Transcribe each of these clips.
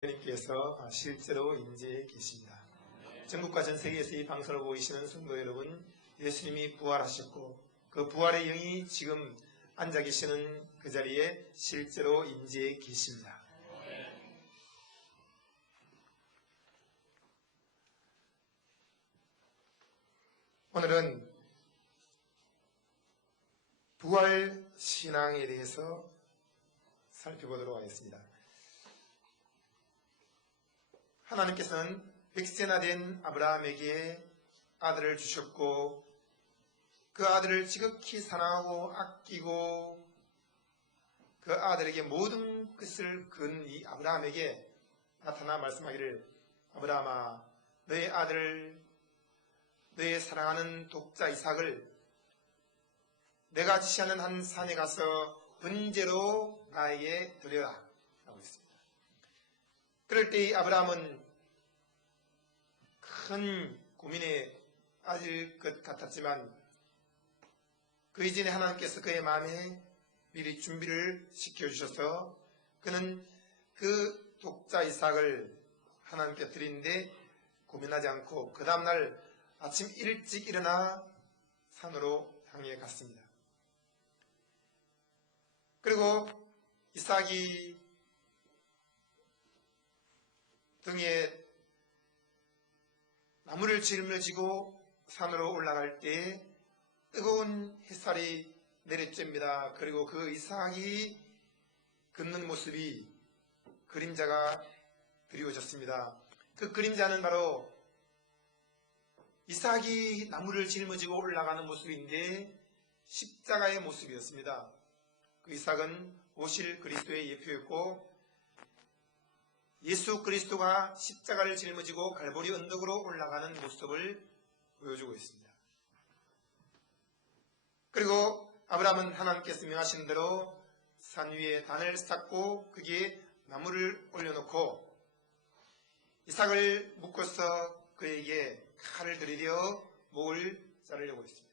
하나님께서 실제로 임재해 계십니다. 전국과 전 세계에서 이 방송을 보고 계시는 성도 여러분, 예수님이 부활하셨고 그 부활의 영이 지금 앉아 계시는 그 자리에 실제로 임재해 계십니다. 오늘은 부활 신앙에 대해서 살펴보도록 하겠습니다. 하나님께서는 백세나 된 아브라함에게 아들을 주셨고 그 아들을 지극히 사랑하고 아끼고 그 아들에게 모든 것을 건 이 아브라함에게 나타나 말씀하기를, 아브라함아, 너의 아들, 너의 사랑하는 독자 이삭을 내가 지시하는 한 산에 가서 번제로 나에게 드려라 라고 했습니다. 그럴 때 이 아브라함은 큰 고민에 빠질 것 같았지만 그 이전에 하나님께서 그의 마음에 미리 준비를 시켜주셔서 그는 그 독자 이삭을 하나님께 드리는데 고민하지 않고 그 다음날 아침 일찍 일어나 산으로 향해 갔습니다. 그리고 이삭이 등에 나무를 짊어지고 산으로 올라갈 때 뜨거운 햇살이 내리쬐입니다. 그리고 그 이삭이 걷는 모습이 그림자가 드리워졌습니다. 그 그림자는 바로 이삭이 나무를 짊어지고 올라가는 모습인데 십자가의 모습이었습니다. 그 이삭은 오실 그리스도의 예표였고 예수 그리스도가 십자가를 짊어지고 갈보리 언덕으로 올라가는 모습을 보여주고 있습니다. 그리고 아브라함은 하나님께서 명하신 대로 산 위에 단을 쌓고 거기에 나무를 올려놓고 이삭을 묶어서 그에게 칼을 들이려 목을 자르려고 했습니다.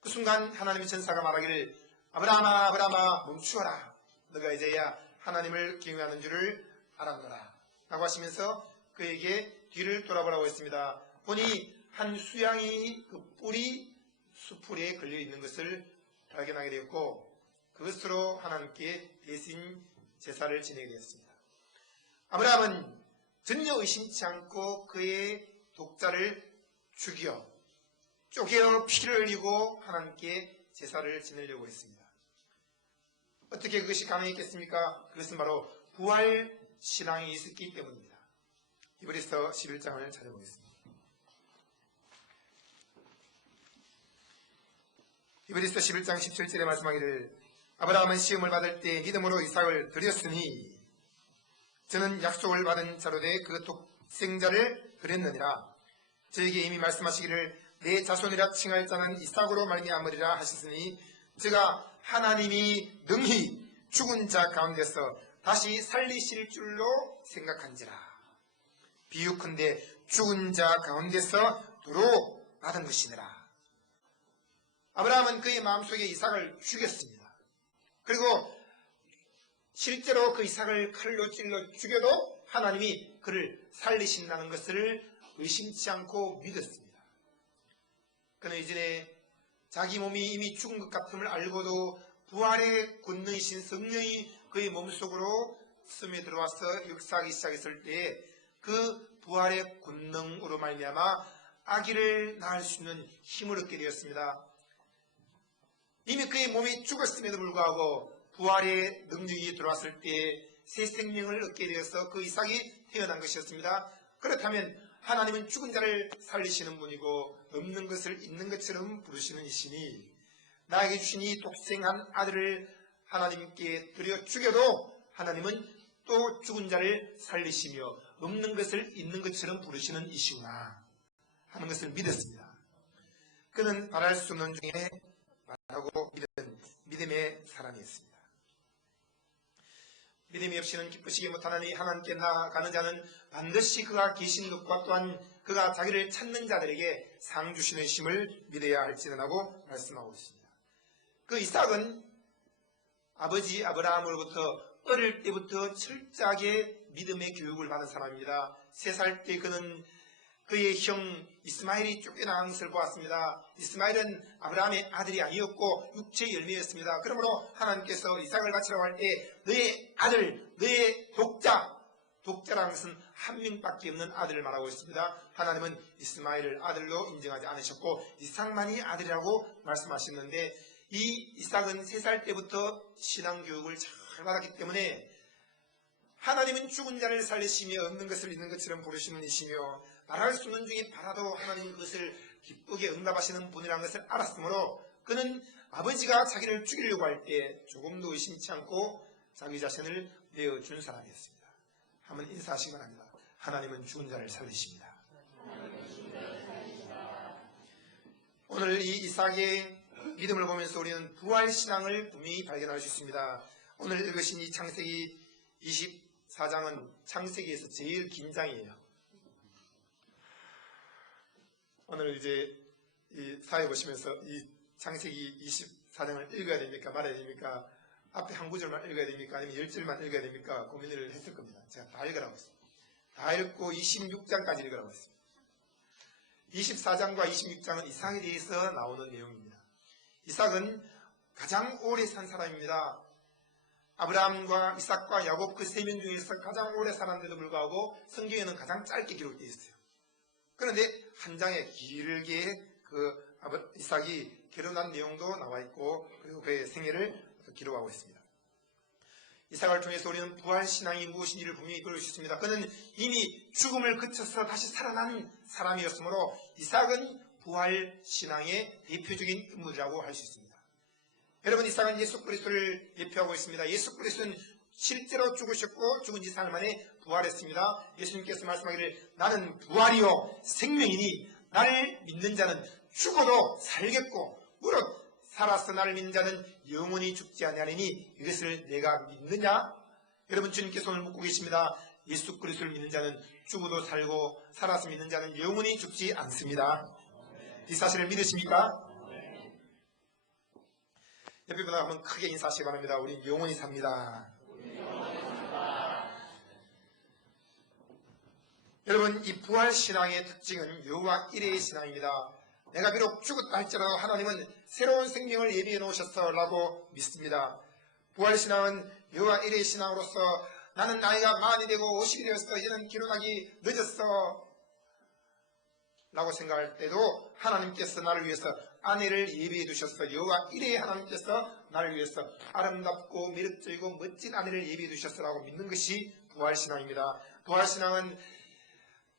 그 순간 하나님의 천사가 말하기를, 아브라함아, 아브라함아, 멈추어라. 너가 이제야 하나님을 경외하는 줄을 알았노라 라고 하시면서 그에게 뒤를 돌아보라고 했습니다. 보니 한 수양이 그 뿌리 수풀에 걸려 있는 것을 발견하게 되었고 그것으로 하나님께 대신 제사를 지내게 되었습니다. 아브라함은 전혀 의심치 않고 그의 독자를 죽여 쪼개어 피를 흘리고 하나님께 제사를 지내려고 했습니다. 어떻게 그것이 가능했겠습니까? 그것은 바로 부활 신앙이 있었기 때문입니다. 히브리서 11장을 찾아보겠습니다. 히브리서 11장 17절에 말씀하기를, 아브라함은 시험을 받을 때 믿음으로 이삭을 드렸으니 저는 약속을 받은 자로 돼 그 독생자를 드렸느니라. 저에게 이미 말씀하시기를 내 자손이라 칭할 자는 이삭으로 말미암으리라 하셨으니 제가 하나님이 능히 죽은 자 가운데서 다시 살리실 줄로 생각한지라. 비유컨대 죽은 자 가운데서 도로 받은 것이니라. 아브라함은 그의 마음속에 이삭을 죽였습니다. 그리고 실제로 그 이삭을 칼로 찔러 죽여도 하나님이 그를 살리신다는 것을 의심치 않고 믿었습니다. 그는 이전에 자기 몸이 이미 죽은 것 같음을 알고도 부활의 권능이신 성령이 그의 몸속으로 스며들어와서 역사하기 시작했을 때에 그 부활의 권능으로 말미암아 아기를 낳을 수 있는 힘을 얻게 되었습니다. 이미 그의 몸이 죽었음에도 불구하고 부활의 능력이 들어왔을 때에 새 생명을 얻게 되어서 그 이삭이 태어난 것이었습니다. 그렇다면 하나님은 죽은 자를 살리시는 분이고 없는 것을 있는 것처럼 부르시는 이시니 나에게 주신 이 독생한 아들을 하나님께 드려 죽여도 하나님은 또 죽은 자를 살리시며 없는 것을 있는 것처럼 부르시는 이시구나 하는 것을 믿었습니다. 그는 바랄 수 없는 중에 바라고 믿은 믿음의 사람이었습니다. 믿음이 없이는 기쁘시게 못하나니 하나님께 나아가는 자는 반드시 그가 계신 것과 또한 그가 자기를 찾는 자들에게 상 주시는 심을 믿어야 할지라고 말씀하고 있습니다. 그 이삭은 아버지 아브라함으로부터 어릴 때부터 철저하게 믿음의 교육을 받은 사람입니다. 3살 때 그는 그의 형 이스마엘이 쫓겨나간 것을 보았습니다. 이스마엘은 아브라함의 아들이 아니었고 육체의 열매였습니다. 그러므로 하나님께서 이삭을 바치라고 할 때 너의 아들, 너의 독자라는 것은 한 명밖에 없는 아들을 말하고 있습니다. 하나님은 이스마엘을 아들로 인정하지 않으셨고 이삭만이 아들이라고 말씀하셨는데 이 이삭은 3살 때부터 신앙교육을 잘 받았기 때문에 하나님은 죽은 자를 살리시며 없는 것을 있는 것처럼 부르시는 이시며 말할 수 없는 중에 바라도 하나님 그것을 기쁘게 응답하시는 분이라는 것을 알았으므로 그는 아버지가 자기를 죽이려고 할 때 조금도 의심치 않고 자기 자신을 내어준 사람이었습니다. 한번 인사하시기 바랍니다. 하나님은 죽은 자를 살리십니다. 오늘 이 이삭의 믿음을 보면서 우리는 부활신앙을 분명히 발견할 수 있습니다. 오늘 읽으신 이 창세기 24장은 창세기에서 제일 긴 장이에요. 오늘 이제 이 사회 보시면서 이 창세기 24장을 읽어야 됩니까? 말아야 됩니까? 앞에 한 구절만 읽어야 됩니까? 아니면 10절만 읽어야 됩니까? 고민을 했을 겁니다. 제가 다 읽으라고 했습니다. 다 읽고 26장까지 읽으라고 했습니다. 24장과 26장은 이삭에 대해서 나오는 내용입니다. 이삭은 가장 오래 산 사람입니다. 아브라함과 이삭과 야곱 그 3명 중에서 가장 오래 살았는데도 불구하고 성경에는 가장 짧게 기록되어 있어요. 그런데 한 장에 길게 그 이삭이 결혼한 내용도 나와 있고 그리고 그의 생애를 기록하고 있습니다. 이삭을 통해서 우리는 부활신앙이 무엇인지를 분명히 볼 수 있습니다. 그는 이미 죽음을 거쳐서 다시 살아난 사람이었으므로 이삭은 부활신앙의 대표적인 인물이라고 할 수 있습니다. 여러분, 이삭은 예수 그리스도를 대표하고 있습니다. 예수 그리스도는 실제로 죽으셨고 죽은 지 사흘 만에 부활했습니다. 예수님께서 말씀하기를 나는 부활이요 생명이니 나를 믿는 자는 죽어도 살겠고 무릇 살아서 나를 믿는 자는 영원히 죽지 아니하리니 이것을 내가 믿느냐? 여러분, 주님께서 오늘 묻고 계십니다. 예수 그리스도를 믿는 자는 죽어도 살고 살아서 믿는 자는 영원히 죽지 않습니다. 이 사실을 믿으십니까? 옆에 분들 한번 크게 인사하시기 바랍니다. 우린 영원히 삽니다. 여러분, 이 부활신앙의 특징은 여호와 이레의 신앙입니다. 내가 비록 죽었다 할지라도 하나님은 새로운 생명을 예비해 놓으셨어라고 믿습니다. 부활신앙은 여호와 이레의 신앙으로서 나는 나이가 40이 되고 50이 되었어, 이제는 결혼하기 늦었어 라고 생각할 때도 하나님께서 나를 위해서 아내를 예비해 두셨어. 여호와 이레의 하나님께서 나를 위해서 아름답고 매력적이고 멋진 아내를 예비해 두셨어라고 믿는 것이 부활신앙입니다. 부활신앙은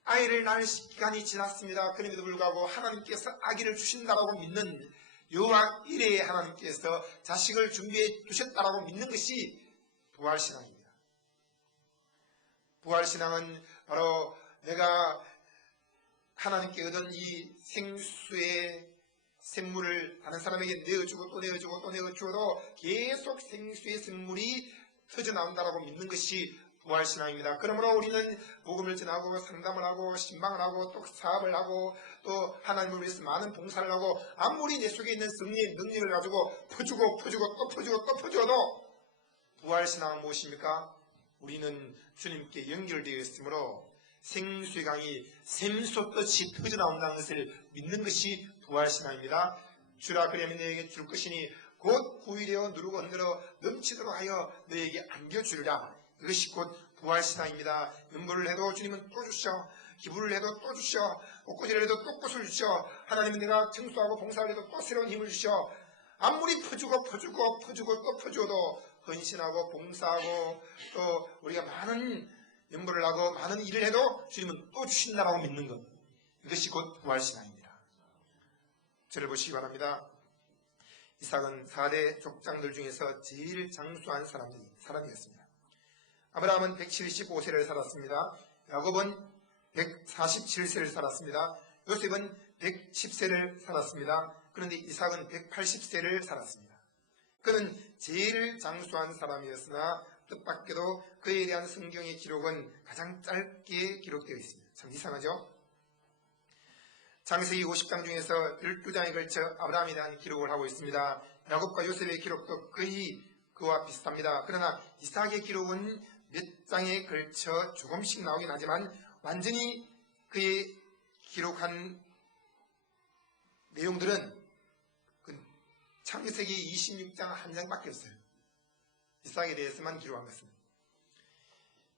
아이를 낳을 기간이 지났습니다. 그럼에도 불구하고 하나님께서 아기를 주신다라고 믿는 여호와 이레의 하나님께서 자식을 준비해 두셨다라고 믿는 것이 부활신앙입니다. 부활신앙은 바로 내가 하나님께 얻은 이 생수의 샘물을 다른 사람에게 내어주고 또 내어주고 또 내어주어도 계속 생수의 샘물이 터져나온다라고 믿는 것이 부활신앙입니다. 그러므로 우리는 복음을 전하고 상담을 하고 신방을 하고 또 사업을 하고 또 하나님을 위해서 많은 봉사를 하고 아무리 내 속에 있는 성령의 능력을 가지고 퍼주고 또 퍼주어도 부활신앙은 무엇입니까? 우리는 주님께 연결되어 있으므로 생수의 강이 샘솟듯이 터져나온다는 것을 믿는 것이 부활신앙입니다. 주라 그리하면 너에게 줄 것이니 곧 구이되어 누르고 흔들어 넘치도록 하여 너에게 안겨주리라. 이것이 곧 부활신앙입니다. 연보를 해도 주님은 또 주셔, 기부를 해도 또 주셔, 옷꽂이를 해도 또 꽃을 주셔, 하나님은 내가 청소하고 봉사를 해도 또 새로운 힘을 주셔. 아무리 퍼주고 또 퍼주어도 헌신하고 봉사하고 또 우리가 많은 연보를 하고 많은 일을 해도 주님은 또 주신다라고 믿는 것, 이것이 곧 부활신앙입니다. 저를 보시기 바랍니다. 이삭은 4대 족장들 중에서 제일 장수한 사람이었습니다. 아브라함은 175세를 살았습니다. 야곱은 147세를 살았습니다. 요셉은 110세를 살았습니다. 그런데 이삭은 180세를 살았습니다. 그는 제일 장수한 사람이었으나 뜻밖에도 그에 대한 성경의 기록은 가장 짧게 기록되어 있습니다. 참 이상하죠? 창세기 50장 중에서 12장에 걸쳐 아브라함에 대한 기록을 하고 있습니다. 야곱과 요셉의 기록도 거의 그와 비슷합니다. 그러나 이삭의 기록은 몇 장에 걸쳐 조금씩 나오긴 하지만 완전히 그의 기록한 내용들은 그 창세기 26장 한 장밖에 없어요. 이삭에 대해서만 기록한 것은.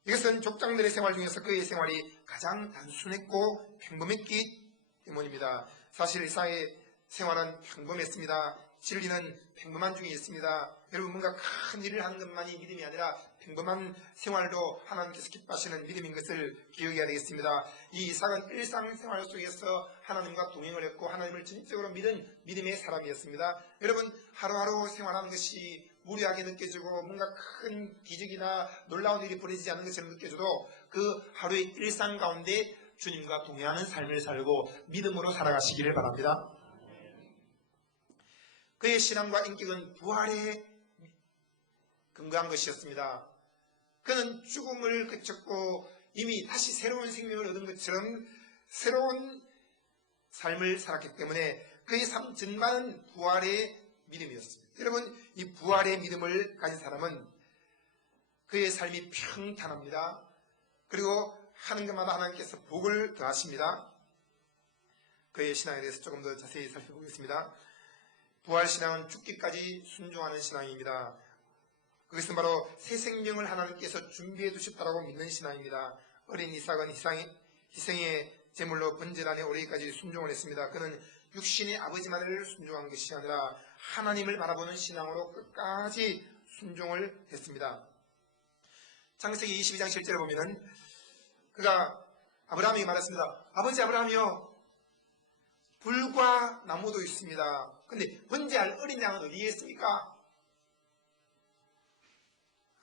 이것은 족장들의 생활 중에서 그의 생활이 가장 단순했고 평범했기 때문입니다. 사실 이삭의 생활은 평범했습니다. 진리는 평범한 중에 있습니다. 여러분, 뭔가 큰 일을 하는 것만이 믿음이 아니라 평범한 생활도 하나님께서 기뻐하시는 믿음인 것을 기억해야 되겠습니다. 이 이삭은 일상생활 속에서 하나님과 동행을 했고 하나님을 전적으로 믿은 믿음의 사람이었습니다. 여러분, 하루하루 생활하는 것이 무료하게 느껴지고 뭔가 큰 기적이나 놀라운 일이 벌어지지 않는 것처럼 느껴져도 그 하루의 일상 가운데 주님과 동행하는 삶을 살고 믿음으로 살아가시기를 바랍니다. 그의 신앙과 인격은 부활에 근거한 것이었습니다. 그는 죽음을 그쳤고 이미 다시 새로운 생명을 얻은 것처럼 새로운 삶을 살았기 때문에 그의 삶 전반은 부활의 믿음이었습니다. 여러분, 이 부활의 믿음을 가진 사람은 그의 삶이 평탄합니다. 그리고 하는 것마다 하나님께서 복을 더하십니다. 그의 신앙에 대해서 조금 더 자세히 살펴보겠습니다. 부활신앙은 죽기까지 순종하는 신앙입니다. 그것은 바로 새 생명을 하나님께서 준비해 두셨다고 믿는 신앙입니다. 어린 이삭은 희생의 제물로 번제단에 오래기까지 순종을 했습니다. 그는 육신의 아버지만을 순종한 것이 아니라 하나님을 바라보는 신앙으로 끝까지 순종을 했습니다. 창세기 22장 7절에 보면은 그가 아브라함에게 말했습니다. 아버지 아브라함이요, 불과 나무도 있습니다. 근데 번제할 어린 양은 어디에 있습니까?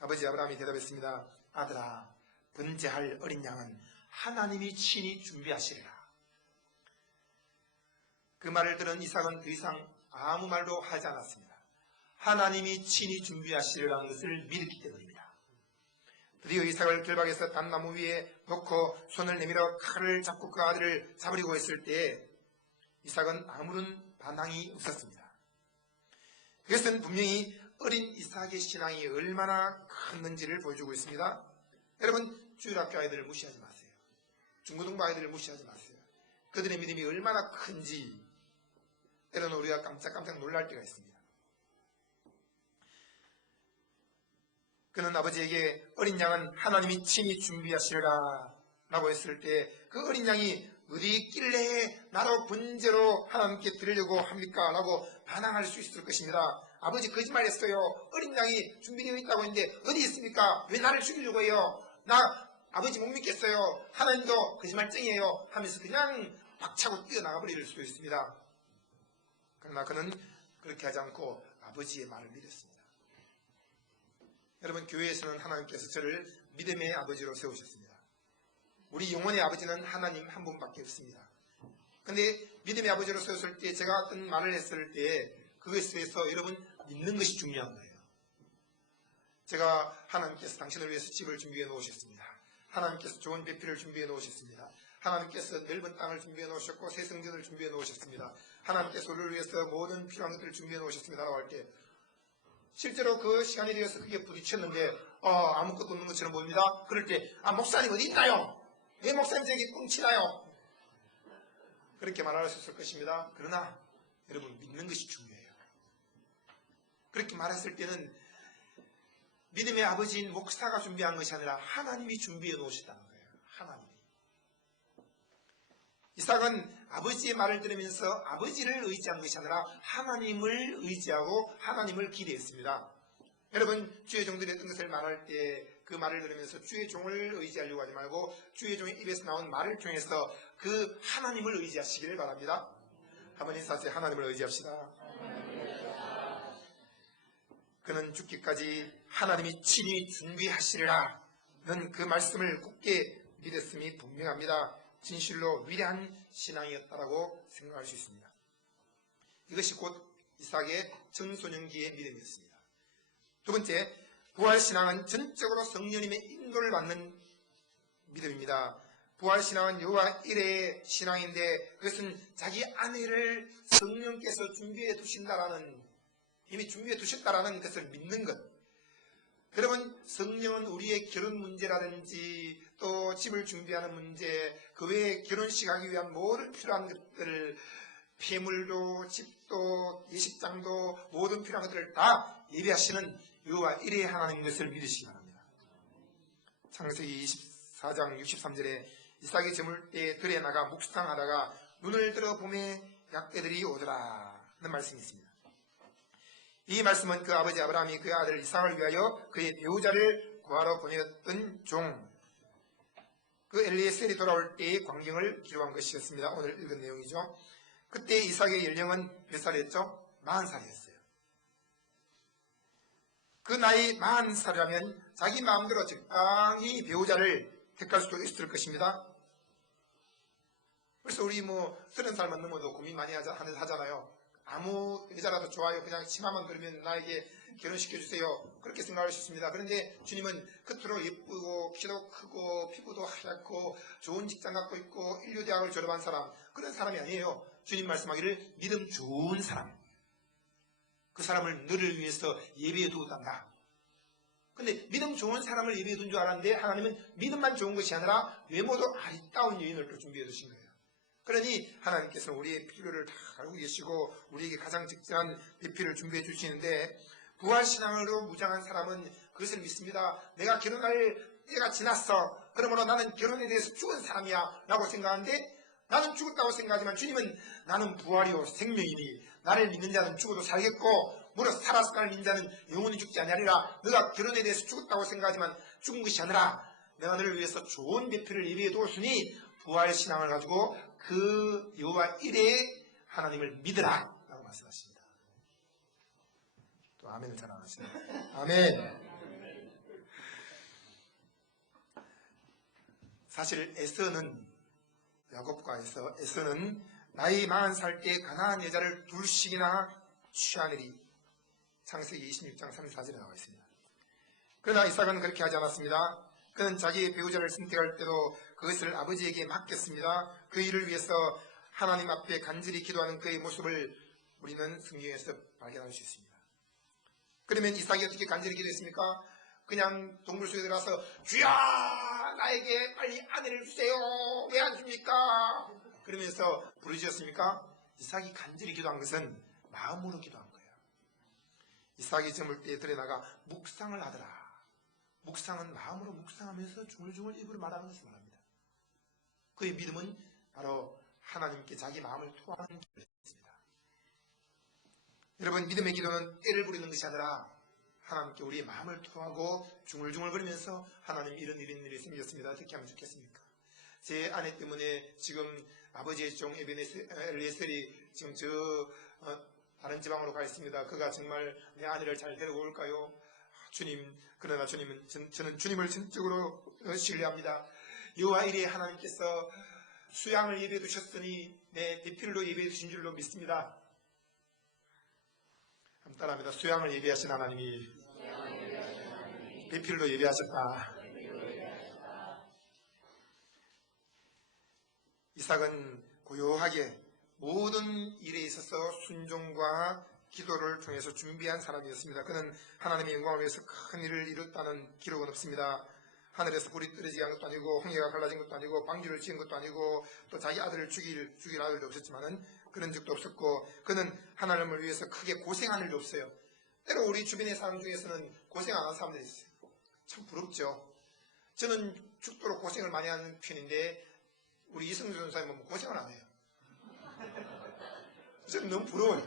아버지 아브라함이 대답했습니다. 아들아, 번제할 어린 양은 하나님이 친히 준비하시리라. 그 말을 들은 이삭은 더 이상 아무 말도 하지 않았습니다. 하나님이 친히 준비하시리라는 것을 믿었기 때문입니다. 드디어 이삭을 결박해서 단나무 위에 놓고 손을 내밀어 칼을 잡고 그 아들을 잡으려고 했을 때 이삭은 아무런 반항이 없었습니다. 그것은 분명히 어린 이삭의 신앙이 얼마나 컸는지를 보여주고 있습니다. 여러분, 주일학교 아이들을 무시하지 마세요. 중고등부 아이들을 무시하지 마세요. 그들의 믿음이 얼마나 큰지 때로는 우리가 깜짝깜짝 놀랄 때가 있습니다. 그는 아버지에게 어린 양은 하나님이 친히 준비하시리라 라고 했을 때 그 어린 양이 어디 있길래 나로 번제로 하나님께 드리려고 합니까? 라고 반항할 수 있을 것입니다. 아버지 거짓말했어요. 어린 양이 준비되어 있다고 했는데 어디 있습니까? 왜 나를 죽이려고 해요? 나 아버지 못 믿겠어요. 하나님도 거짓말쟁이에요 하면서 그냥 박차고 뛰어나가 버릴 수도 있습니다. 그러나 그는 그렇게 하지 않고 아버지의 말을 믿었습니다. 여러분, 교회에서는 하나님께서 저를 믿음의 아버지로 세우셨습니다. 우리 영혼의 아버지는 하나님 한 분밖에 없습니다. 그런데 믿음의 아버지로 세웠을 때 제가 어떤 말을 했을 때 그것에 대해서 여러분 믿는 것이 중요한 거예요. 제가 하나님께서 당신을 위해서 집을 준비해 놓으셨습니다. 하나님께서 좋은 배필을 준비해 놓으셨습니다. 하나님께서 넓은 땅을 준비해 놓으셨고 새 성전을 준비해 놓으셨습니다. 하나님께서 우리를 위해서 모든 필요한 것들을 준비해 놓으셨습니다 라고 할 때 실제로 그 시간이 되어서 그게 부딪혔는데 아무것도 없는 것처럼 보입니다. 그럴 때 목사님 어디 있나요? 왜 목사님 저기 꽁치나요? 그렇게 말하셨을 것입니다. 그러나 여러분, 믿는 것이 중요해요. 그렇게 말했을 때는 믿음의 아버지인 목사가 준비한 것이 아니라 하나님이 준비해 놓으셨다는 거예요. 하나님이. 이삭은 아버지의 말을 들으면서 아버지를 의지한 것이 아니라 하나님을 의지하고 하나님을 기대했습니다. 여러분, 주의 종들이 어떤 것을 말할 때 그 말을 들으면서 주의 종을 의지하려고 하지 말고 주의 종의 입에서 나온 말을 통해서 그 하나님을 의지하시기를 바랍니다. 한번 인사하세요. 하나님을 의지합시다. 그는 죽기까지 하나님이 친히 준비하시리라는 그 말씀을 굳게 믿었음이 분명합니다. 진실로 위대한 신앙이었다라고 생각할 수 있습니다. 이것이 곧 이삭의 청소년기의 믿음이었습니다. 두 번째, 부활신앙은 전적으로 성령님의 인도를 받는 믿음입니다. 부활신앙은 여호와 이레의 신앙인데 그것은 자기 아내를 성령께서 준비해 두신다라는, 이미 준비해 두셨다라는 것을 믿는 것, 여러분, 성령은 우리의 결혼 문제라든지 또 집을 준비하는 문제, 그 외에 결혼식 하기 위한 모든 필요한 것들을, 폐물도 집도 예식장도 모든 필요한 것들을 다 예비하시는 여호와 일의 하나님인 것을 믿으시기 바랍니다. 창세기 24장 63절에 이삭이 저물 때 들에 나가 묵상하다가 눈을 들어 봄에 약대들이 오더라 하는 말씀이 있습니다. 이 말씀은 그 아버지 아브라함이 그의 아들 이삭을 위하여 그의 배우자를 구하러 보냈던 종, 그 엘리에셀이 돌아올 때의 광경을 기록한 것이었습니다. 오늘 읽은 내용이죠. 그때 이삭의 연령은 몇 살이었죠? 40살이었어요. 그 나이 40살이라면 자기 마음대로 적당히 배우자를 택할 수도 있을 것입니다. 그래서 우리 30살만 넘어도 고민 많이 하잖아요. 아무 여자라도 좋아요. 그냥 치마만 그리면 나에게 결혼시켜주세요. 그렇게 생각할 수 있습니다. 그런데 주님은 겉으로 예쁘고 키도 크고 피부도 하얗고 좋은 직장 갖고 있고 인류대학을 졸업한 사람, 그런 사람이 아니에요. 주님 말씀하기를 믿음 좋은 사람, 그 사람을 너를 위해서 예비해 두었단다. 근데 믿음 좋은 사람을 예비해 둔 줄 알았는데 하나님은 믿음만 좋은 것이 아니라 외모도 아리따운 여인을 또 준비해 두신 거예요. 그러니 하나님께서는 우리의 필요를 다 알고 계시고 우리에게 가장 적절한 배필을 준비해 주시는데, 부활신앙으로 무장한 사람은 그것을 믿습니다. 내가 결혼할 때가 지났어. 그러므로 나는 결혼에 대해서 죽은 사람이야 라고 생각하는데, 나는 죽었다고 생각하지만 주님은 나는 부활이요 생명이니 나를 믿는 자는 죽어도 살겠고 무릇 살아서 나를 믿는 자는 영원히 죽지 아니하리라. 너가 결혼에 대해서 죽었다고 생각하지만 죽은 것이 아니라 내가 너를 위해서 좋은 배필을 예비해 두었으니 부활신앙을 가지고 그 여호와 일의 하나님을 믿으라 라고 말씀하십니다. 또 아멘을 잘 안 하시네요. 아멘. 사실 야곱과 에서는 나이 40살 때 가나안 여자를 둘씩이나 취하느니 창세기 26장 34절에 나와 있습니다. 그러나 이삭은 그렇게 하지 않았습니다. 그는 자기의 배우자를 선택할 때도 그것을 아버지에게 맡겼습니다. 그 일을 위해서 하나님 앞에 간절히 기도하는 그의 모습을 우리는 성경에서 발견할 수 있습니다. 그러면 이삭이 어떻게 간절히 기도했습니까? 그냥 동굴 속에 들어가서 주여 나에게 빨리 아내를 주세요. 왜 안 줍니까? 그러면서 부르짖었습니까? 이삭이 간절히 기도한 것은 마음으로 기도한 거예요. 이삭이 저물 때에 들에 나가 묵상을 하더라. 묵상은 마음으로 묵상하면서 중얼중얼 입으로 말하는 것을 말합니다. 그의 믿음은 바로 하나님께 자기 마음을 토하는 기도였습니다. 여러분, 믿음의 기도는 때를 부리는 것이 아니라 하나님께 우리의 마음을 토하고 중얼중얼거리면서 하나님 이런 일이 생겼습니다. 어떻게 하면 좋겠습니까? 제 아내 때문에 지금 아버지의 종 엘리에셀이 지금 다른 지방으로 가 있습니다. 그가 정말 내 아내를 잘 데려올까요? 주님, 그러나 주님은 저는 주님을 전적으로 신뢰합니다. 여호와 일의 하나님께서 수양을 예비해 두셨으니 내 배필로 예비해 두신 줄로 믿습니다. 한번 따라합니다. 수양을 예비하신 하나님이 배필로 예비하셨다. 이삭은 고요하게 모든 일에 있어서 순종과 기도를 통해서 준비한 사람이었습니다. 그는 하나님의 영광을 위해서 큰 일을 이뤘다는 기록은 없습니다. 하늘에서 불이 떨어지게 한 것도 아니고 홍해가 갈라진 것도 아니고 방주를 지은 것도 아니고 또 자기 아들을 죽일 아들도 없었지만은 그런 적도 없었고, 그는 하나님을 위해서 크게 고생한 일도 없어요. 때로 우리 주변의 사람 중에서는 고생 안 하는 사람들이 있어요. 참 부럽죠. 저는 죽도록 고생을 많이 하는 편인데 우리 이성주 전사님은 고생을 안 해요. 저는 너무 부러워요.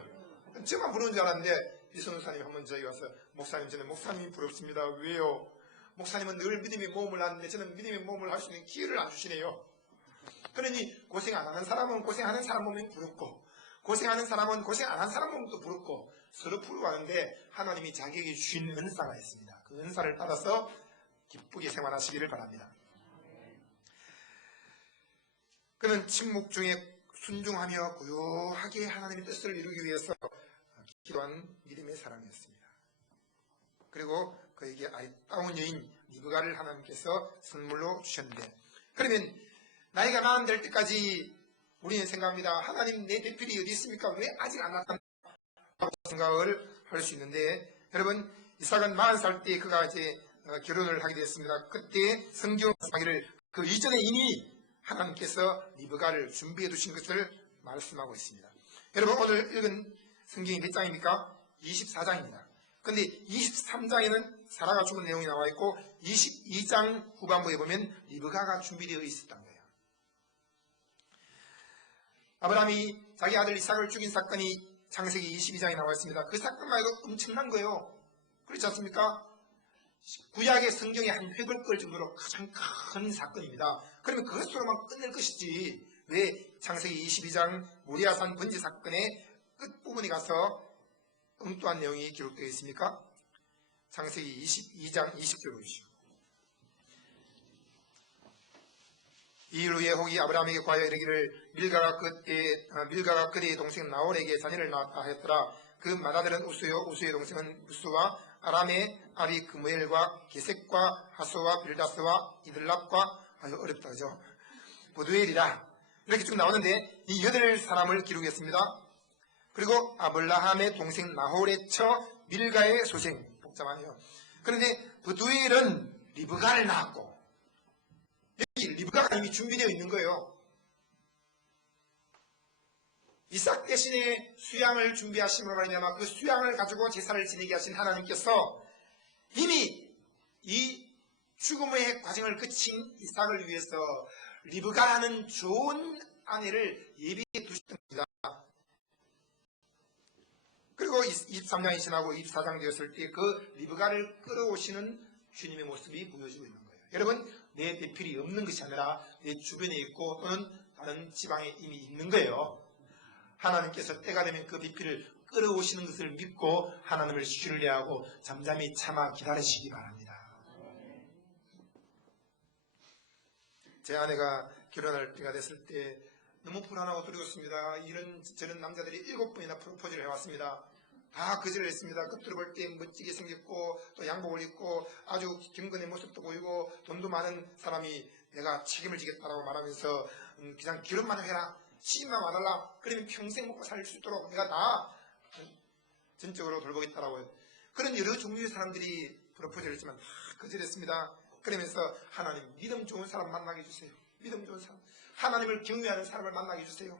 저만 부러운 줄 알았는데 이성주 전사님이 한번 저희 와서 목사님, 저는 목사님이 부럽습니다. 왜요? 목사님은 늘 믿음의 모험을 하는데 저는 믿음의 모험을 할 수 있는 기회를 안 주시네요. 그러니 고생 안 하는 사람은 고생하는 사람 보면 부럽고, 고생하는 사람은 고생 안 한 사람 보면 또 부럽고, 서로 부러워하는데 하나님이 자기에게 주신 은사가 있습니다. 그 은사를 따라서 기쁘게 생활하시기를 바랍니다. 그는 침묵 중에 순종하며 고요하게 하나님의 뜻을 이루기 위해서 기도한 믿음의 사람이었습니다. 그리고 그에게 아리따운 여인 리브가를 하나님께서 선물로 주셨는데, 그러면 나이가 40 될 때까지 우리는 생각합니다. 하나님, 내 배필이 어디 있습니까? 왜 아직 안 나타났다고 생각을 할 수 있는데, 여러분, 이삭은 40살 때 그가 이제 결혼을 하게 되었습니다. 그때 성경 말씀하기를 그 이전에 이미 하나님께서 리브가를 준비해 두신 것을 말씀하고 있습니다. 여러분 오늘 읽은 성경이 몇 장입니까? 24장입니다. 그런데 23장에는 사라가 죽은 내용이 나와 있고 22장 후반부에 보면 리브가가 준비되어 있었던 거예요. 아브라함이 자기 아들 이삭을 죽인 사건이 창세기 22장에 나와 있습니다. 그 사건만 해도 엄청난 거예요. 그렇지 않습니까? 구약의 성경에 한 획을 끌 정도로 가장 큰 사건입니다. 그러면 그것으로만 끝낼 것이지 왜 창세기 22장 모리아산 번제 사건의 끝부분에 가서 엉뚱한 내용이 기록되어 있습니까? 창세기 22장 20절 보시죠. 이일 후에 혹이 아브라함에게 과여 이르기를 밀가가 그대의 동생 나홀에게 자녀를 낳았다 하였더라. 그 맏아들은 우스요 우스의 동생은 우스와 아람의 아비 그무엘과 게색과 하소와 빌다스와 이들랍과 아주 어렵다 그죠? 보두엘이라 이렇게 쭉 나오는데 이 8사람을 기록했습니다. 그리고 아블라함의 동생 나홀의 처 밀가의 소생 복잡하네요. 그런데 보두엘은 리브가를 낳았고 여기 리브가가 이미 준비되어 있는 거예요. 이삭 대신에 수양을 준비하심으로 말미암아 그 수양을 가지고 제사를 지내게 하신 하나님께서 이미 이 죽음의 과정을 거친 이삭을 위해서 리브가라는 좋은 아내를 예비해 두셨던 겁니다. 그리고 23장이 지나고 24장 되었을 때 그 리브가를 끌어오시는 주님의 모습이 보여지고 있는 거예요. 여러분 내 배필이 없는 것이 아니라 내 주변에 있고 또는 다른 지방에 이미 있는 거예요. 하나님께서 때가 되면 그 배필을 끌어오시는 것을 믿고 하나님을 신뢰하고 잠잠히 참아 기다리시기 바랍니다. 제 아내가 결혼할 때가 됐을 때 너무 불안하고 두려웠습니다. 이런 저런 남자들이 7번이나 프로포즈를 해왔습니다. 다 거절했습니다. 겉으로 볼 때 멋지게 생겼고 또 양복을 입고 아주 경건의 모습도 보이고 돈도 많은 사람이 내가 책임을 지겠다라고 말하면서 그냥 결혼만 해라. 시집만 와달라. 그러면 평생 먹고 살 수 있도록 내가 다 전적으로 돌보겠다라고 그런 여러 종류의 사람들이 프로포즈를 했지만 다 거절했습니다. 그러면서 하나님 믿음 좋은 사람 만나게 해주세요. 믿음 좋은 사람. 하나님을 경외하는 사람을 만나게 해주세요.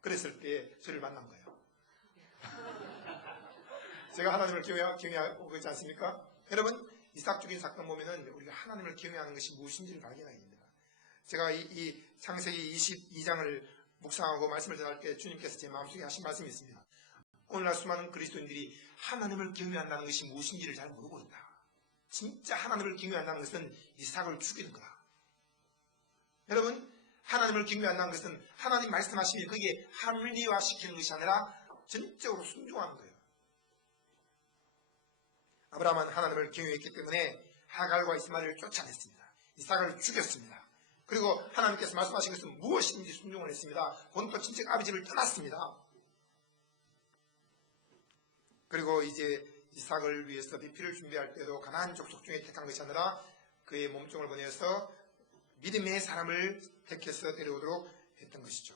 그랬을 때 저를 만난 거예요. 제가 하나님을 경외하고 그렇지 않습니까? 여러분 이삭 죽인 사건 보면은 우리가 하나님을 경외하는 것이 무엇인지를 발견하게 됩니다. 제가 이 창세기 22장을 묵상하고 말씀을 전할 때 주님께서 제 마음속에 하신 말씀이 있습니다. 오늘날 수많은 그리스도인들이 하나님을 경외한다는 것이 무엇인지를 잘 모르고 있다. 진짜 하나님을 경외한다는 것은 이삭을 죽이는 거다. 여러분 하나님을 경외한다는 것은 하나님 말씀하시면 그게 합리화시키는 것이 아니라 전적으로 순종하는 거예요. 아브라함은 하나님을 경외했기 때문에 하갈과 이스마엘을 쫓아냈습니다. 이삭을 죽였습니다. 그리고 하나님께서 말씀하신 것은 무엇인지 순종을 했습니다. 본토 친척 아비 집을 떠났습니다. 그리고 이제 이삭을 위해서 비필을 준비할 때도 가나안 족속 중에 택한 것이 아니라 그의 몸종을 보내서 믿음의 사람을 택해서 데려오도록 했던 것이죠.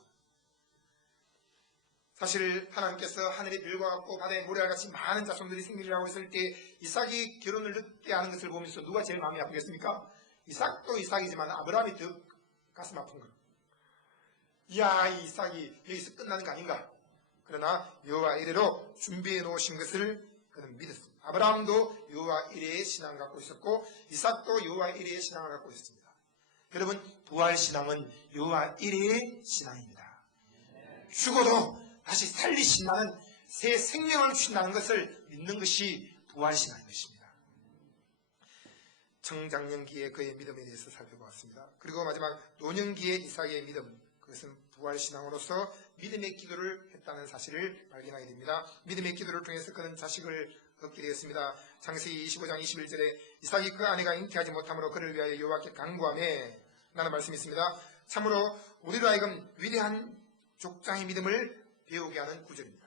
사실 하나님께서 하늘의 별과 같고 바다의 모래와 같이 많은 자손들이 생기를 하고 있을 때 이삭이 결혼을 늦게 하는 것을 보면서 누가 제일 마음이 아프겠습니까? 이삭도 이삭이지만 아브라함이 더 가슴 아픈 거예요. 이야 이삭이 여기서 끝나는 거 아닌가? 그러나 여호와 이레로 준비해 놓으신 것을 그는 믿었습니다. 아브라함도 여호와 이레의 신앙을 갖고 있었고 이삭도 여호와 이레의 신앙을 갖고 있었습니다. 여러분 부활신앙은 여호와 이레의 신앙입니다. 죽어도 다시 살리신다는 새 생명을 주신다는 것을 믿는 것이 부활신앙인 것입니다. 청장년기에 그의 믿음에 대해서 살펴보았습니다. 그리고 마지막 노년기에 이삭의 믿음, 그것은 부활신앙으로서 믿음의 기도를 했다는 사실을 발견하게 됩니다. 믿음의 기도를 통해서 그는 자식을 얻게 되었습니다. 창세기 25장 21절에 이삭이 그 아내가 잉태하지 못함으로 그를 위하여 여호와께 간구하매 라는 말씀이 있습니다. 참으로 우리로 하여금 위대한 족장의 믿음을 배우게 하는 구절입니다.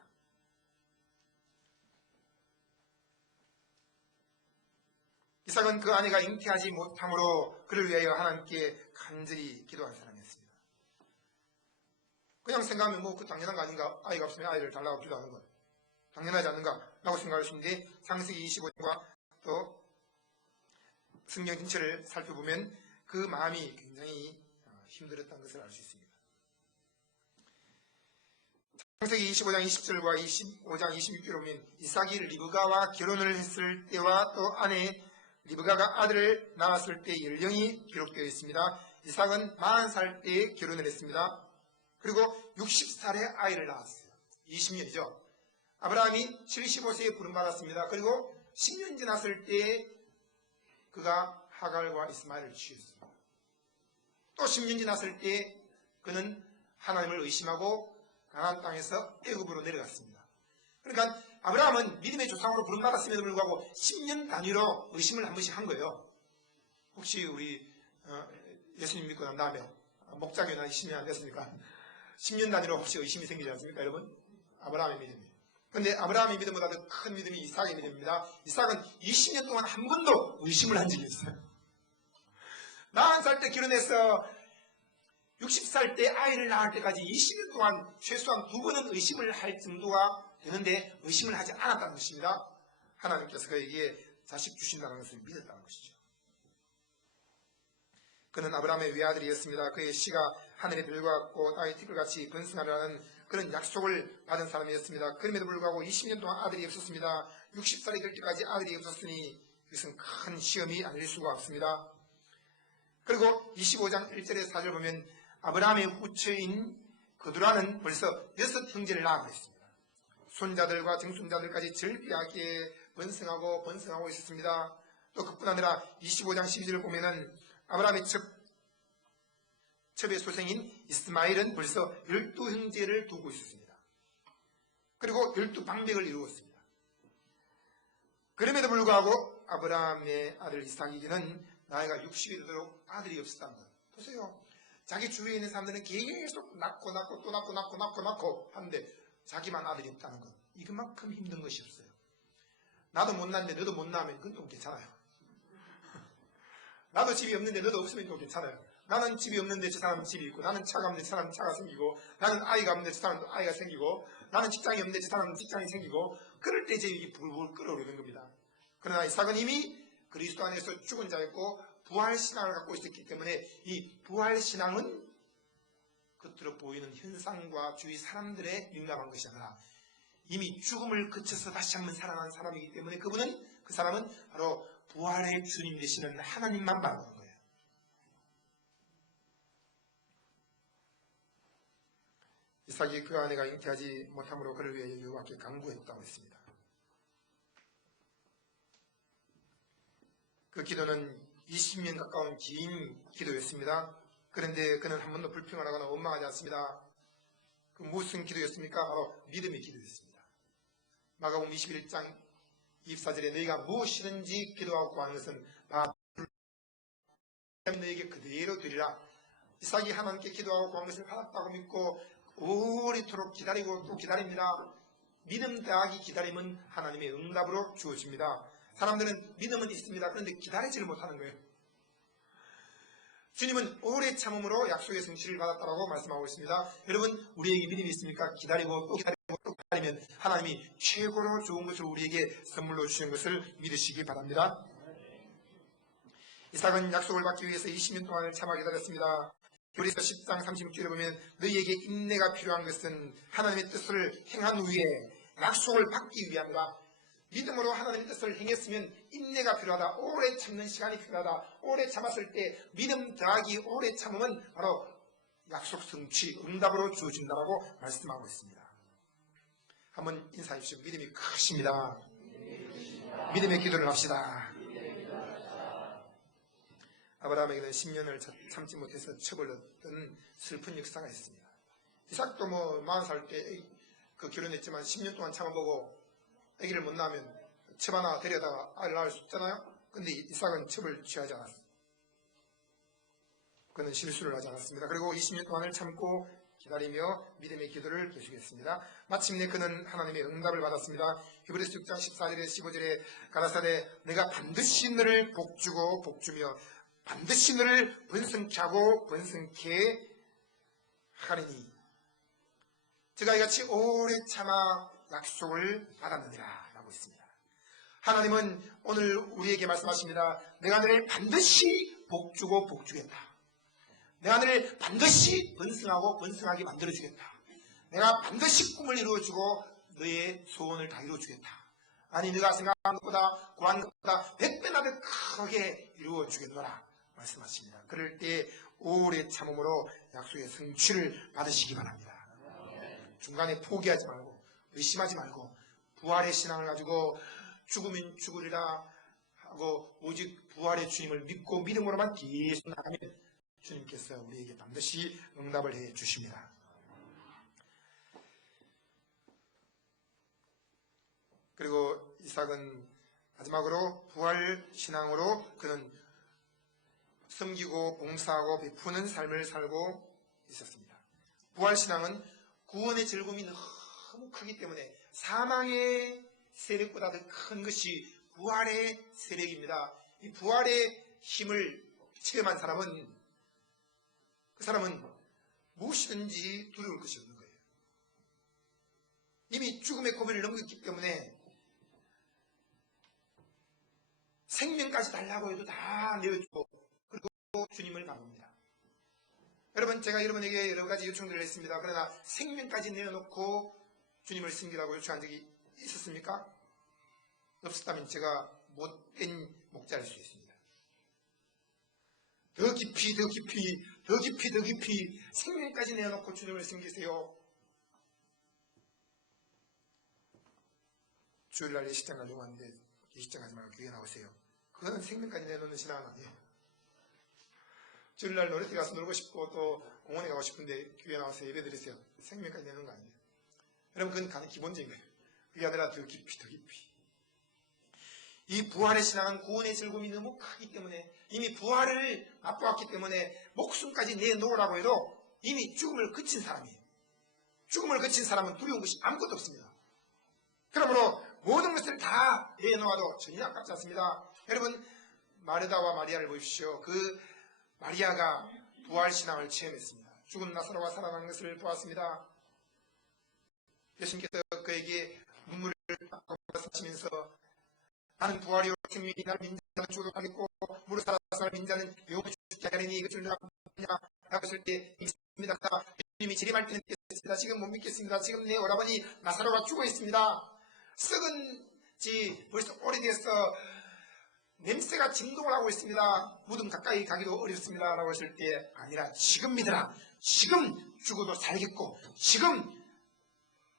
이삭은 그 아내가 잉태하지 못함으로 그를 위하여 하나님께 간절히 기도한 사람이었습니다. 그냥 생각하면 뭐 그 당연한 거 아닌가? 아이가 없으면 아이를 달라고 기도하는 것. 당연하지 않는가라고 생각할 수 있는데 창세기 25장과 또 성경 전체를 살펴보면 그 마음이 굉장히 힘들었다는 것을 알 수 있습니다. 창세기 25장 20절과 25장 26절을 보면 이삭이 리브가와 결혼을 했을 때와 또 아내 리브가가 아들을 낳았을 때의 연령이 기록되어 있습니다. 이삭은 40살 때에 결혼을 했습니다. 그리고 60살에 아이를 낳았어요. 20년이죠. 아브라함이 75세에 부름받았습니다. 그리고 10년 지났을 때에 그가 하갈과 이스마엘을 취했습니다. 또 10년 지났을 때에 그는 하나님을 의심하고 가나안 땅에서 애굽으로 내려갔습니다. 그러니까 아브라함은 믿음의 조상으로 부름받았음에도 불구하고 10년 단위로 의심을 한 번씩 한 거예요. 혹시 우리 예수님 믿고 난 다음에 목자교나 10년 안 됐습니까? 10년 단위로 혹시 의심이 생기지 않습니까, 여러분? 아브라함의 믿음이. 그런데 아브라함의 믿음보다 더 큰 믿음이 이삭의 믿음입니다. 이삭은 20년 동안 한 번도 의심을 한 적이 없어요. 40살 때 결혼해서 60살 때 아이를 낳을 때까지 20년 동안 최소한 2번은 의심을 할 정도가 되는데 의심을 하지 않았다는 것입니다. 하나님께서 그에게 자식 주신다는 것을 믿었다는 것이죠. 그는 아브라함의 외아들이었습니다. 그의 씨가 하늘의 별과 같고 땅의 티끌같이 번성하라는 그런 약속을 받은 사람이었습니다. 그럼에도 불구하고 20년 동안 아들이 없었습니다. 60살이 될 때까지 아들이 없었으니 이것은 큰 시험이 아닐 수가 없습니다. 그리고 25장 1절에 4절 보면 아브라함의 후처인 그두라는 벌써 6 형제를 낳아 있습니다. 손자들과 증손자들까지 절비하게 번성하고 있었습니다. 또 그뿐 아니라 25장 12절을 보면은 아브라함의 첩의 소생인 이스마엘은 벌써 12형제를 두고 있었습니다. 그리고 12방백을 이루었습니다. 그럼에도 불구하고 아브라함의 아들 이삭에게는 나이가 60이 되도록 아들이 없었다는 것. 보세요. 자기 주위에 있는 사람들은 계속 낳고 또 낳고 하는데 자기만 아들이 없다는 것. 이것만큼 힘든 것이 없어요. 나도 못 낳는데 너도 못 낳으면 그건 또 괜찮아요. 나도 집이 없는데 너도 없으면 또 괜찮아요. 나는 집이 없는데 저 사람은 집이 있고, 나는 차가 없는데 저 사람은 차가 생기고, 나는 아이가 없는데 저 사람은 아이가 생기고, 나는 직장이 없는데 저 사람은 직장이 생기고, 그럴 때 이제 이게 불불 끓어오르는 겁니다. 그러나 이삭은 이미 그리스도 안에서 죽은 자였고 부활신앙을 갖고 있었기 때문에 이 부활신앙은 겉으로 보이는 현상과 주위 사람들의 민감한 것이 아니라 이미 죽음을 거쳐서 다시 한번 살아난 사람이기 때문에 그 사람은 바로 부활의 주님 되시는 하나님만 바라보는 거예요. 이삭이 그 아내가 잉태하지 못함으로 그를 위해 여호와께 간구했다고 했습니다. 그 기도는 20년 가까운 긴 기도였습니다. 그런데 그는 한 번도 불평하거나 원망하지 않습니다. 그 무슨 기도였습니까? 바로 믿음의 기도였습니다. 마가복음 21장 24절에 너희가 무엇이든지 기도하고 구하는 것은 다 너희에게 그대로 되리라. 이삭이 하나님께 기도하고 구한 것을 받았다고 믿고 오래도록 기다리고 또 기다립니다. 믿음 더하기 기다림은 하나님의 응답으로 주어집니다. 사람들은 믿음은 있습니다. 그런데 기다리지를 못하는 거예요. 주님은 오래 참음으로 약속의 성취를 받았다고 말씀하고 있습니다. 여러분, 우리에게 믿음이 있습니까? 기다리고 또 기다리고 또 기다리면 하나님이 최고로 좋은 것을 우리에게 선물로 주시는 것을 믿으시기 바랍니다. 이삭은 약속을 받기 위해서 20년 동안을 참아 기다렸습니다. 히브리서 10장 36절에 보면 너희에게 인내가 필요한 것은 하나님의 뜻을 행한 후에 약속을 받기 위함이다. 믿음으로 하나님의 뜻을 행했으면 인내가 필요하다. 오래 참는 시간이 필요하다. 오래 참았을 때 믿음 더하기 오래 참음은 바로 약속 성취, 응답으로 주어진다고 말씀하고 있습니다. 한번 인사해 주시고 믿음이 크십니다. 믿음의 기도를 합시다. 아브라함에게는 10년을 참지 못해서 처벌했던 슬픈 역사가 있습니다. 이삭도 40살 때 결혼했지만 10년 동안 참아보고 아기를 못 낳으면 첩 하나 데려다가 아이를 낳을 수 있잖아요. 근데 이삭은 첩을 취하지 않았어요. 그는 실수를 하지 않았습니다. 그리고 20년 동안을 참고 기다리며 믿음의 기도를 계속했습니다. 마침내 그는 하나님의 응답을 받았습니다. 히브리서 6장 14절에 15절에 가라사대 내가 반드시 너를 복주고 복주며 반드시 너를 번성케 하고 번성케 하리니 저가 이같이 오래 참아 약속을 받았느니라 라고 있습니다. 하나님은 오늘 우리에게 말씀하십니다. 내가 너를 반드시 복주고 복주겠다. 내가 너를 반드시 번성하고 번성하게 만들어주겠다. 내가 반드시 꿈을 이루어주고 너의 소원을 다 이루어주겠다. 아니 네가 생각한 것보다 구한 것보다 100배나 더 크게 이루어주겠노라 말씀하십니다. 그럴 때 오래 참음으로 약속의 성취를 받으시기 바랍니다. 중간에 포기하지 말고 의심하지 말고 부활의 신앙을 가지고 죽으면 죽으리라 하고 오직 부활의 주님을 믿고 믿음으로만 계속 나가면 주님께서 우리에게 반드시 응답을 해 주십니다. 그리고 이삭은 마지막으로 부활 신앙으로 그는 섬기고 봉사하고 베푸는 삶을 살고 있었습니다. 부활 신앙은 구원의 즐거움이 너무 크기 때문에 사망의 세력보다 더 큰 것이 부활의 세력입니다. 이 부활의 힘을 체험한 사람은 그 사람은 무엇이든지 두려울 것이 없는 거예요. 이미 죽음의 고비를 넘겼기 때문에 생명까지 달라고 해도 다 내어주고 그리고 주님을 바랍니다. 여러분 제가 여러분에게 여러 가지 요청들을 했습니다. 그러나 생명까지 내어놓고 주님을 섬기라고 요청한 적이 있었습니까? 없었다면 제가 못된 목자일 수 있습니다. 더 깊이 더 깊이 더 깊이 더 깊이 생명까지 내어놓고 주님을 섬기세요. 주일날 예식장 가려고 하는데 예식장 가지 말고 교회 나오세요. 그거는 생명까지 내놓는 신앙은 아니에요. 주일날 놀이터 가서 놀고 싶고 또 공원에 가고 싶은데 교회 나와서 예배 드리세요. 생명까지 내는 거 아니에요. 여러분 그건 가는 기본적인 거예요. 그게 아니라 더 깊이 더 깊이. 이 부활의 신앙은 구원의 즐거움이 너무 크기 때문에 이미 부활을 맛보았기 때문에 목숨까지 내놓으라고 해도 이미 죽음을 그친 사람이에요. 죽음을 그친 사람은 두려운 것이 아무것도 없습니다. 그러므로 모든 것을 다 내놓아도 전혀 아깝지 않습니다. 여러분 마르다와 마리아를 보십시오. 그 마리아가 부활신앙을 체험했습니다. 죽은 나사로가 살아난 것을 보았습니다. 예수님께서 그에게 눈물을 닦으시면서 나는 부활이요 생명이 나를 민자는 죽어도 가겠고 무릇 살아서 민자는 영원히 죽지 않으니 이것을 누가 믿느냐 라고 했을 때 믿습니다. 주님이 재림할 때는 믿겠습니다. 지금 못 믿겠습니다. 지금 내 오라버니 나사로가 죽어 있습니다. 썩은 지 벌써 오래돼서 냄새가 진동을 하고 있습니다. 무덤 가까이 가기도 어렵습니다. 라고 했을 때 아니라 지금 믿으라. 지금 죽어도 살겠고 지금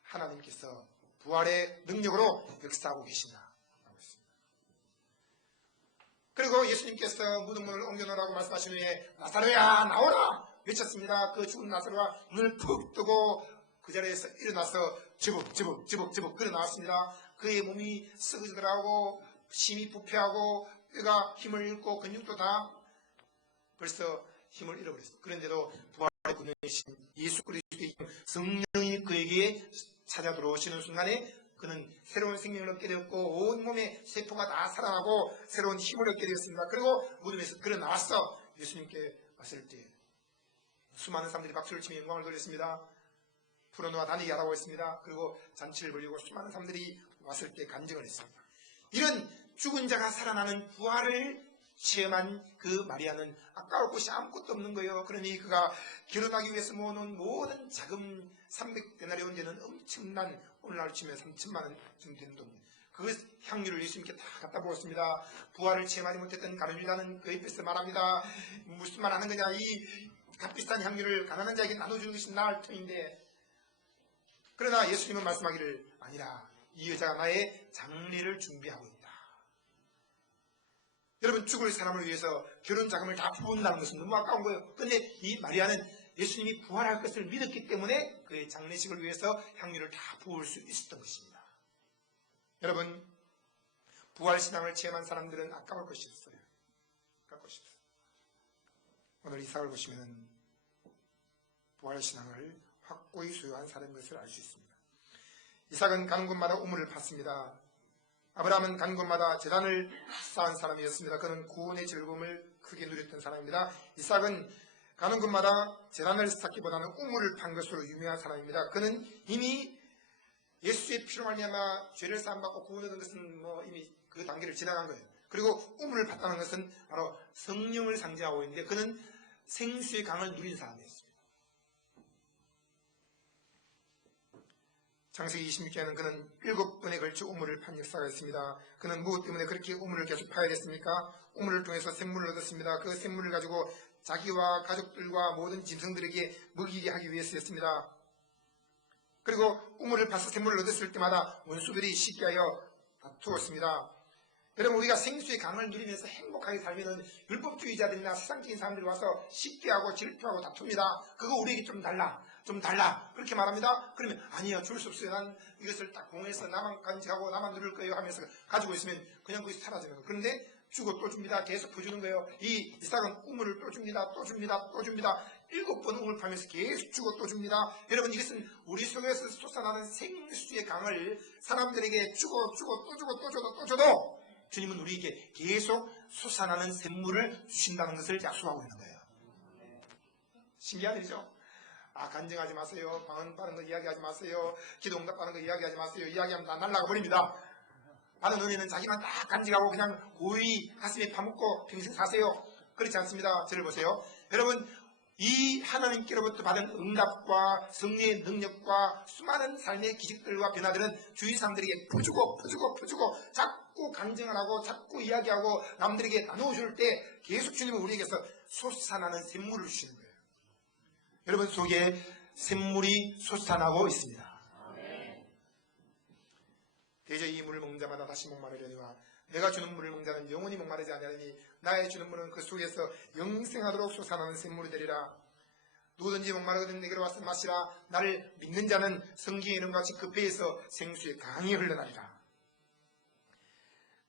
하나님께서 부활의 능력으로 역사하고 계신다. 라고 했습니다. 그리고 예수님께서 무덤을 옮겨놓으라고 말씀하신 후에 나사로야 나오라 외쳤습니다. 그 죽은 나사로가 눈을 푹 뜨고 그 자리에서 일어나서 저벅 걸어 나왔습니다. 그의 몸이 썩어지더라고 심히 부패하고 뼈가 힘을 잃고 근육도 다 벌써 힘을 잃어버렸습니다. 그런데도 부활의 군이신 예수 그리스도의 성령이 그에게 찾아 들어오시는 순간에 그는 새로운 생명을 얻게 되었고 온몸의 세포가 다 살아나고 새로운 힘을 얻게 되었습니다. 그리고 무덤에서 걸어 나왔어. 예수님께 왔을 때 수많은 사람들이 박수를 치며 영광을 돌렸습니다. 풀어놓아 다니게 하라고 했습니다. 그리고 잔치를 벌이고 수많은 사람들이 왔을 때 간증을 했습니다. 이런 죽은 자가 살아나는 부활을 체험한 그 마리아는 아까울 것이 아무것도 없는 거예요. 그러니 그가 결혼하기 위해서 모으는 모든 자금 300데나리온 되는 엄청난 오늘날 치면 3천만 원쯤 되는 돈입니다. 그 향유를 예수님께 다 갖다 부었습니다. 부활을 체험하지 못했던 가룟 유다는 그 옆에서 말합니다. 무슨 말 하는 거냐. 이 값비싼 향유를 가난한 자에게 나눠주는 것이 나을 터인데 그러나 예수님은 말씀하기를 아니라 이 여자가 나의 장례를 준비하고 있다. 여러분 죽을 사람을 위해서 결혼 자금을 다 부은다는 것은 너무 아까운 거예요. 그런데 이 마리아는 예수님이 부활할 것을 믿었기 때문에 그의 장례식을 위해서 향유를 다 부을 수 있었던 것입니다. 여러분 부활신앙을 체험한 사람들은 아까울 것이 없어요. 아까울 것이 없어요. 오늘 이삭을 보시면 부활신앙을 확고히 소유한 사람인 것을 알 수 있습니다. 이삭은 가는 곳마다 우물을 팠습니다. 아브라함은 가는 곳마다 제단을 쌓은 사람이었습니다. 그는 구원의 즐거움을 크게 누렸던 사람입니다. 이삭은 가는 곳마다 제단을 쌓기보다는 우물을 판 것으로 유명한 사람입니다. 그는 이미 예수의 피로 말미암아 죄를 사함받고 구원 얻은 것은 뭐 이미 그 단계를 지나간 거예요. 그리고 우물을 받다는 것은 바로 성령을 상징하고 있는데 그는 생수의 강을 누린 사람이었습니다. 창세기 26장에는 그는 7번에 걸쳐 우물을 판 역사가 있습니다. 그는 무엇 때문에 그렇게 우물을 계속 파야 됐습니까? 우물을 통해서 샘물을 얻었습니다. 그 샘물을 가지고 자기와 가족들과 모든 짐승들에게 먹이게 하기 위해서였습니다. 그리고 우물을 파서 샘물을 얻었을 때마다 원수들이 쉽게 하여 다투었습니다. 여러분, 우리가 생수의 강을 누리면서 행복하게 살면 율법주의자들이나 세상적인 사람들이 와서 쉽게 하고 질투하고 다툽니다. 그거 우리에게 좀 달라 그렇게 말합니다. 그러면 아니요, 줄 수 없어요. 난 이것을 딱 공해서 나만 간직하고 나만 누릴 거예요 하면서 가지고 있으면 그냥 거기서 사라지는 거예요. 그런데 주고 또 줍니다. 계속 퍼주는 거예요. 이삭은 우물을 또 줍니다. 또 줍니다. 또 줍니다. 7번 우물을 파면서 계속 주고 또 줍니다. 여러분, 이것은 우리 속에서 솟아나는 생수의 강을 사람들에게 주고 또 주고 또 줘도 주님은 우리에게 계속 솟아나는 샘물을 주신다는 것을 약속하고 있는 거예요. 신기한 일이죠? 간증하지 마세요. 방언 빠른 거 이야기하지 마세요. 기도 응답하는 거 이야기하지 마세요. 이야기하면 다 날라가 버립니다. 받은 은혜는 자기만 딱 간직하고 그냥 고이 가슴에 파묻고 평생 사세요. 그렇지 않습니다. 저를 보세요. 여러분, 이 하나님께로부터 받은 응답과 성령의 능력과 수많은 삶의 기적들과 변화들은 주위 사람들에게 퍼주고 자꾸 간증을 하고 자꾸 이야기하고 남들에게 나누어줄 때 계속 주님은 우리에게서 솟아나는 샘물을 주시는 거예요. 여러분 속에 샘물이 솟아나고 있습니다. 대저 이 물을 먹는 자마다 다시 목마르려니와 내가 주는 물을 먹는 자는 영원히 목마르지 아니하니 나의 주는 물은 그 속에서 영생하도록 솟아나는 샘물이 되리라. 누구든지 목마르거든 내게로 와서 마시라. 나를 믿는 자는 성경의 이름과 같이 그 배에서 생수의 강이 흘러나리라.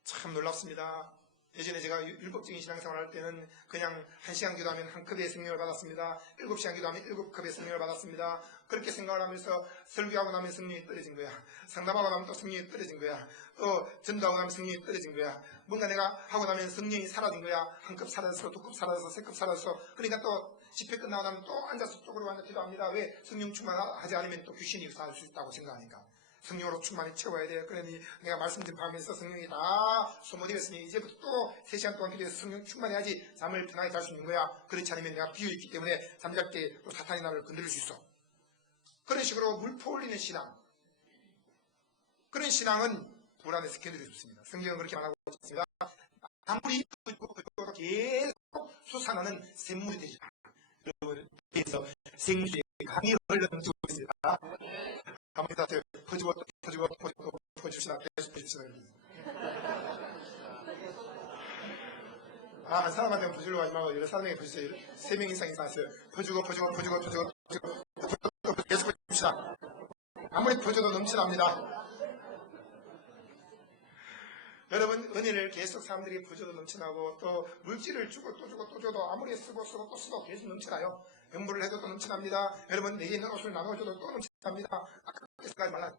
참 놀랍습니다. 예전에 제가 율법적인 신앙생활 할 때는 그냥 1시간 기도하면 한 컵의 성령을 받았습니다. 7시간 기도하면 7컵의 성령을 받았습니다. 그렇게 생각을 하면서 설교하고 나면 성령이 떨어진 거야. 상담하고 나면 또 성령이 떨어진 거야. 또 전도하고 나면 성령이 떨어진 거야. 뭔가 내가 하고 나면 성령이 사라진 거야. 한 컵 사라졌어, 2컵 사라졌어, 3컵 사라졌어. 그러니까 또 집회 끝나고 나면 또 앉아서 쪽으로 앉아 기도합니다. 왜? 성령 충만하지 않으면 또 귀신이 유사할 수 있다고 생각하니까. 성령으로 충만히 채워야 돼요. 그러니 내가 말씀 전파하면서 성령이 다 소모되었으니 이제부터 또 3시간 동안 기도해서 성령 충만해야지 잠을 편하게 잘 수 있는 거야. 그렇지 않으면 내가 비어있기 때문에 잠잘 때 또 사탄이 나를 건드릴 수 있어. 그런 식으로 물포 올리는 신앙, 그런 신앙은 불안해서 견딜 수 없습니다. 성경은 그렇게 말하고 있습니다. 아무리 계속 솟아나는 샘물이 되리라. 여러분, 그래서 생수의 강이 흘러넘치고 있습니다. 가만히 있다세요. 퍼주시다. 계속 퍼주시다. 한 사람한테 퍼주려고 하지 말고 여러 사람에게 퍼주세요. 3명 이상 있어요. 퍼주고 계속 퍼줍시다. 아무리 퍼줘도 넘쳐납니다. 여러분, 은혜를 계속 사람들이 퍼줘도 넘쳐나고 또 물질을 주고 또 주고 또 줘도 아무리 쓰고 또 쓰도 계속 넘쳐나요. 연부를 해도 또 넘쳐납니다. 여러분, 내게 있는 옷을 나눠줘도 또 넘쳐납니다. 아깝게 생각하지 말라.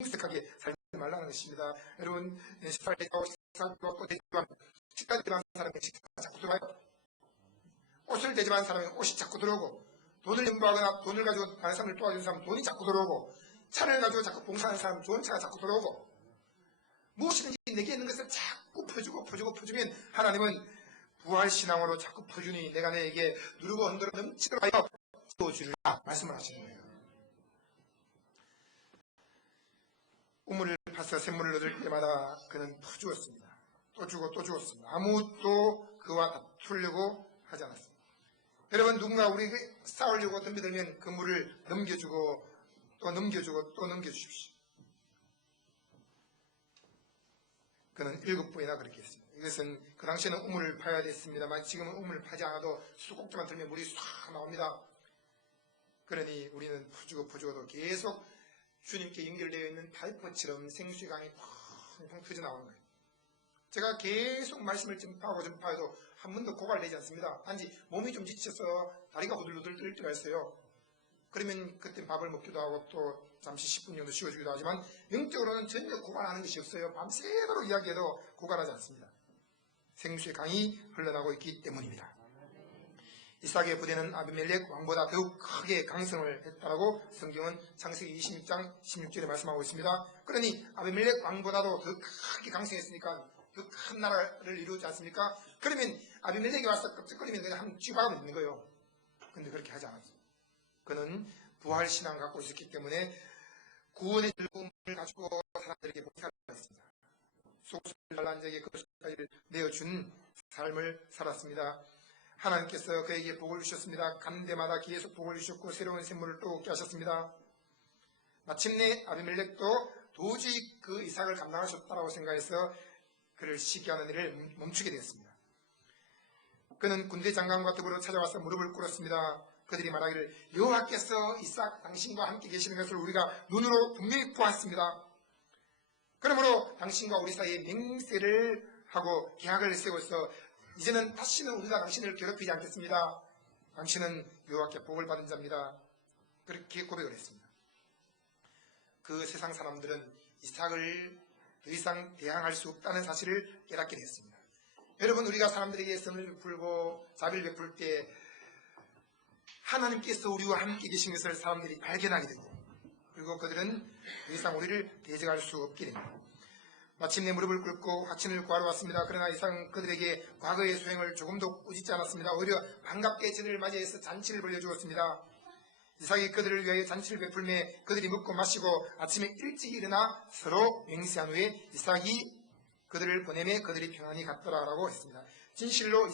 행복하게 살지 말라는 것입니다. 여러분, 식사를 하고 식사도 또 되지만 식사 대접하는 사람이 식사가 자꾸 들어와요. 옷을 대접하는 사람이 옷이 자꾸 들어오고, 돈을 연부하거나 돈을 가지고 다른 사람을 도와주는 사람은 돈이 자꾸 들어오고, 차를 가지고 자꾸 봉사하는 사람은 좋은 차가 자꾸 들어오고, 무엇이든지 내게 있는 것을 자꾸 퍼주면 하나님은 부활신앙으로 자꾸 퍼주니 내가 내게 누르고 흔들어 넘치도록 하여 채워주리라 말씀을 하시는 거예요. 우물을 파서 샘물을 얻을 때마다 그는 퍼주었습니다. 또 주고 또 주었습니다. 아무도 그와 다투려고 하지 않았습니다. 여러분, 누군가 우리에게 싸우려고 덤벼들면 그 물을 넘겨주고 또 넘겨주십시오. 그는 7번이나 그렇게 했습니다. 이것은 그 당시에는 우물을 파야 됐습니다만 지금은 우물을 파지 않아도 수도꼭지만 들면 물이 싹 나옵니다. 그러니 우리는 퍼주고도 계속 주님께 연결되어 있는 파이프처럼 생수의 강이 펑펑 터져나오는 거예요. 제가 계속 말씀을 전파해도 한 번도 고갈되지 않습니다. 단지 몸이 좀 지쳐서 다리가 후들후들 떨 때가 있어요. 그러면 그때 밥을 먹기도 하고 또 잠시 10분 정도 쉬어주기도 하지만 영적으로는 전혀 고갈하는 것이 없어요. 밤새도록 이야기해도 고갈하지 않습니다. 생수의 강이 흘러나고 있기 때문입니다. 이삭의 부대는 아비멜렉 왕보다 더욱 크게 강성을 했다라고 성경은 창세기 26장 16절에 말씀하고 있습니다. 그러니 아비멜렉 왕보다도 더 크게 강성했으니까 더 큰 나라를 이루지 않습니까? 그러면 아비멜렉이 와서 껍질거리면 그냥 한 쥐박으면 있는 거예요. 근데 그렇게 하지 않았어요. 그는 부활신앙을 갖고 있었기 때문에 구원의 즐거움을 가지고 사람들에게 봉사를 했습니다. 속옷을 잘난 자에게 그 속까지를 내어준 삶을 살았습니다. 하나님께서 그에게 복을 주셨습니다. 간 데마다 계속 복을 주셨고 새로운 샘물을 또 얻게 하셨습니다. 마침내 아비멜렉도 도저히 그 이삭을 감당할 수 없다고 생각해서 그를 시기하는 일을 멈추게 되었습니다. 그는 군대 장관과 더불어 찾아와서 무릎을 꿇었습니다. 그들이 말하기를 여호와께서 이삭 당신과 함께 계시는 것을 우리가 눈으로 분명히 보았습니다. 그러므로 당신과 우리 사이에 맹세를 하고 계약을 세워서 이제는 다시는 우리가 당신을 괴롭히지 않겠습니다. 당신은 여호와께 복을 받은 자입니다. 그렇게 고백을 했습니다. 그 세상 사람들은 이삭을 더 이상 대항할 수 없다는 사실을 깨닫게 됐습니다. 여러분, 우리가 사람들에게 선을 베풀고 자비를 베풀 때 하나님께서 우리와 함께 계신 것을 사람들이 발견하게 되고, 그리고 그들은 더 이상 우리를 대적할 수 없게 됩니다. 마침내 무릎을 꿇고 확신을 구하러 왔습니다. 그러나 이삭은 그들에게 과거의 소행을 조금도 꾸짖지 않았습니다. 오히려 반갑게 저들을 맞이해서 잔치를 벌여주었습니다. 이삭이 그들을 위하여 잔치를 베풀매 그들이 먹고 마시고 아침에 일찍 일어나 서로 맹세한 후에 이삭이 그들을 보내매 그들이 평안히 갔더라라고 했습니다. 진실로